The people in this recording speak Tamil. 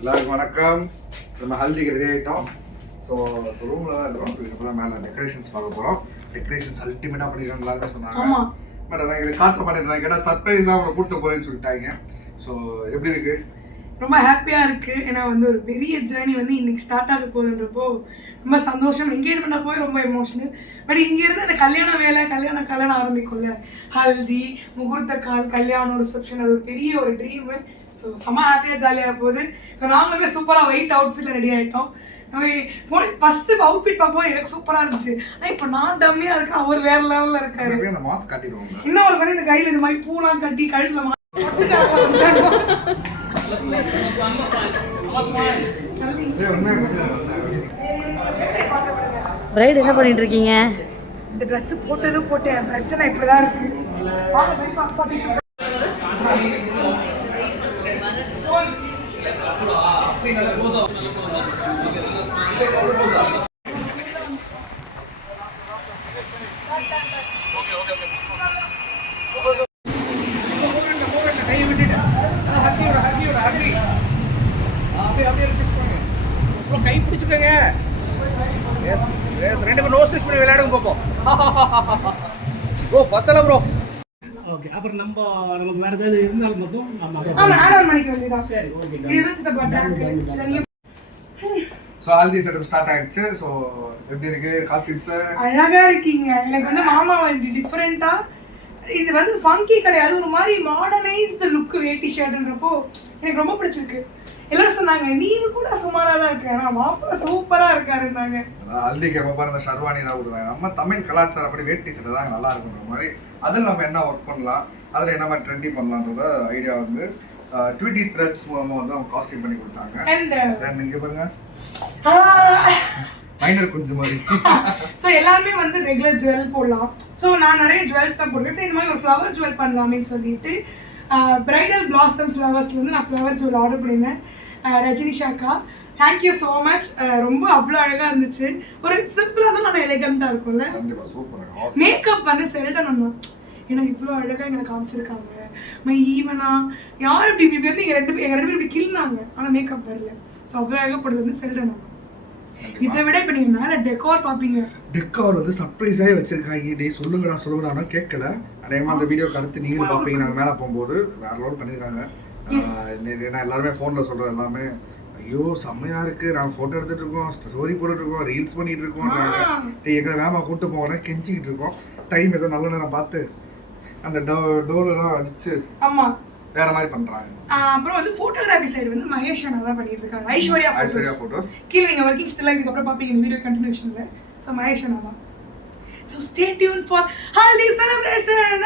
எல்லாருக்கும் வணக்கம். நம்ம ஹல்திக்கு ரெடி ஆகிட்டோம். ஸோ ரூமில் தான் இருக்கிறோம். இதுக்கப்புறம் மேலே டெக்கரேஷன்ஸ் பார்க்க போகிறோம். டெக்கரேஷன்ஸ் அல்டிமேட்டாக பண்ணிடுறாங்க எல்லாருமே சொன்னாங்க. பட் அதான் எங்களுக்கு காட்ட மாட்டேங்கிறாங்க. கேட்டால் சர்ப்ரைஸாக அவங்களை கூப்பிட்டு போகிறேன்னு சொல்லிட்டாங்க. ஸோ எப்படி இருக்குது? ரொம்ப ஹாப்பியாக இருக்குது. ஏன்னா வந்து ஒரு பெரிய ஜேர்னி வந்து இன்றைக்கி ஸ்டார்ட் ஆக போகுதுன்றப்போ ரொம்ப சந்தோஷம். என்கேஜ்மெண்ட்டாக போய் ரொம்ப எமோஷனல். பட் இங்கேருந்து அந்த கல்யாண வேலை கல்யாணம் ஆரம்பிக்கும்ல, ஹல்தி, முகூர்த்த கால், கல்யாணம், ரிசப்ஷன், அது ஒரு பெரிய ஒரு ட்ரீமு. ஸோ செம்ம ஹாப்பியாக ஜாலியாக போகுது. ஸோ நாங்களுமே சூப்பராக ஒயிட் அவுட்ஃபிட்டில் ரெடி ஆகிட்டோம். ஃபர்ஸ்ட் அவுட்ஃபிட் பார்ப்போம், எனக்கு சூப்பராக இருந்துச்சு. ஆனால் இப்போ நான் டம்மியாக இருக்கேன், அவர் வேற லெவலில் இருக்காரு. இன்னும் ஒரு வந்து இந்த கையில் இந்த மாதிரி பூலாம் கட்டி கழுத்தில் பிரைட் என்ன பண்ணிட்டு இருக்கீங்க? இந்த ட்ரெஸ் போட்டு என் பிரச்சனை இப்படிதான் இருக்கு. கை பிடிச்சுக்கோங்க. ரெண்டு பேரும் நோஸ் பண்ணி விளையாடுங்க பாப்போம். ப்ரோ பத்தல ப்ரோ. ஓகே, அப்புறம் நமக்கு வேற ஏதாவது இருந்தாலும் மட்டும் ஆட் ஆன் பண்ணிக்க வேண்டியதா. சரி, ஓகே. இது வந்து பட்டாக்கு ஸோ ஹல்தி செட்டப் ஸ்டார்ட் ஆயிடுச்சு. ஸோ எப்படி இருக்கு காஸ்டியூம்ஸ்? அழகா இருக்கீங்க. எனக்கு வந்து மாமா வந்து டிஃப்ரெண்டா, இது வந்து ஃபங்கி கிடையாது, ஒரு மாதிரி மாடர்னைஸ்டு லுக் வேட்டி ஷர்ட்ன்றப்போ எனக்கு ரொம்ப பிடிச்சிருக்கு. எல்லாரும் சொன்னாங்க நீங்க கூட சுமாரா தான் இருக்கு, ஆனா மாப்பிள்ள சூப்பரா இருக்காருன்னாங்க. ஹல்திக்கு எப்போ பாருங்க ஷர்வானி தான் விடுவாங்க. நம்ம தமிழ் கலாச்சாரப்படி வேட்டி சட்டை தான் நல்லா இருக்குன்ற மாதிரி. அதில் நம்ம என்ன ஒர்க் பண்ணலாம், அதில் என்ன மாதிரி ட்ரெண்டி பண்ணலான்றத ஐடியா வந்து ட்விட்டி த்ரெட்ஸ் மூலமாக வந்து அவங்க காஸ்டியூம் பண்ணி கொடுத்தாங்க. இங்கே பாருங்க மைனர் கொஞ்சம் மாதிரி. ஸோ எல்லாருமே வந்து ரெகுலர் ஜுவல் போடலாம். ஸோ நான் நிறைய ஜுவல்ஸ் தான் போடுறேன். ஸோ இந்த மாதிரி ஒரு ஃப்ளவர் ஜுவல் பண்ணலாமேன்னு சொல்லிட்டு பிரைடல் பிளாசம் ஃப்ளவர்ஸ்ல வந்து நான் ஃப்ளவர் ஜுவல் ஆர்டர் பண்ணியிருந்தேன். ரஜினிஷாக்கா, தேங்க்யூ ஸோ மச். ரொம்ப அவ்வளோ அழகாக இருந்துச்சு. ஒரு சிம்பிளாக தான் நல்லா எலிகண்டாக இருக்கும்ல. மேக்கப் வந்து செல்டன் அண்ணா எனக்கு இவ்வளோ அழகாக எங்களை காமிச்சிருக்காங்க. ஈவனா யார் இப்படி வந்து எங்கள் ரெண்டு பேரும் இப்படி கிள்னாங்க, ஆனால் மேக்கப் வரல. ஸோ அவ்வளோ அழகாக போடுறது வந்து செல்டன் அண்ணா. இதை விட இப்போ நீங்கள் மேலே டெக்கார் பார்ப்பீங்க. டெக்கார் வந்து சர்ப்ரைஸாகவே வச்சிருக்காங்க. டே சொல்லுங்கடா கேட்கல. அதேமாதிரி அந்த வீடியோ அடுத்து நீங்களும் பார்ப்பீங்க. நாங்கள் மேலே போகும்போது வேற லோட் பண்ணியிருக்காங்க. ஏன்னா எல்லாருமே ஃபோனில் சொல்கிறது எல்லாமே ஐயோ செம்மையாக இருக்குது, நாங்கள் ஃபோட்டோ எடுத்துகிட்டு இருக்கோம், ஸ்டோரி போட்டுட்ருக்கோம், ரீல்ஸ் பண்ணிகிட்டு இருக்கோம். எங்களை வேமா கூப்பிட்டு போவோன்னா கெஞ்சிக்கிட்டு இருக்கோம். டைம் ஏதோ நல்ல நேரம் பார்த்து அந்த டோர்லாம் அடிச்சு ஆமாம் வேற மாதிரி பண்றாங்க. அப்புறம் வந்து போட்டோகிராஃபி சைடு வந்து மகேஷ் அண்ணா தான் பண்ணிட்டு இருக்காங்க. ஐஸ்வர்யா போட்டோஸ் கீழ நீங்க வர்க்கிங் ஸ்டில் இதுக்கு அப்புறம் பாப்பீங்க இந்த வீடியோ கண்டினியூஷன்ல. சோ மகேஷ் அண்ணா தான். So stay tuned for Haldi celebration.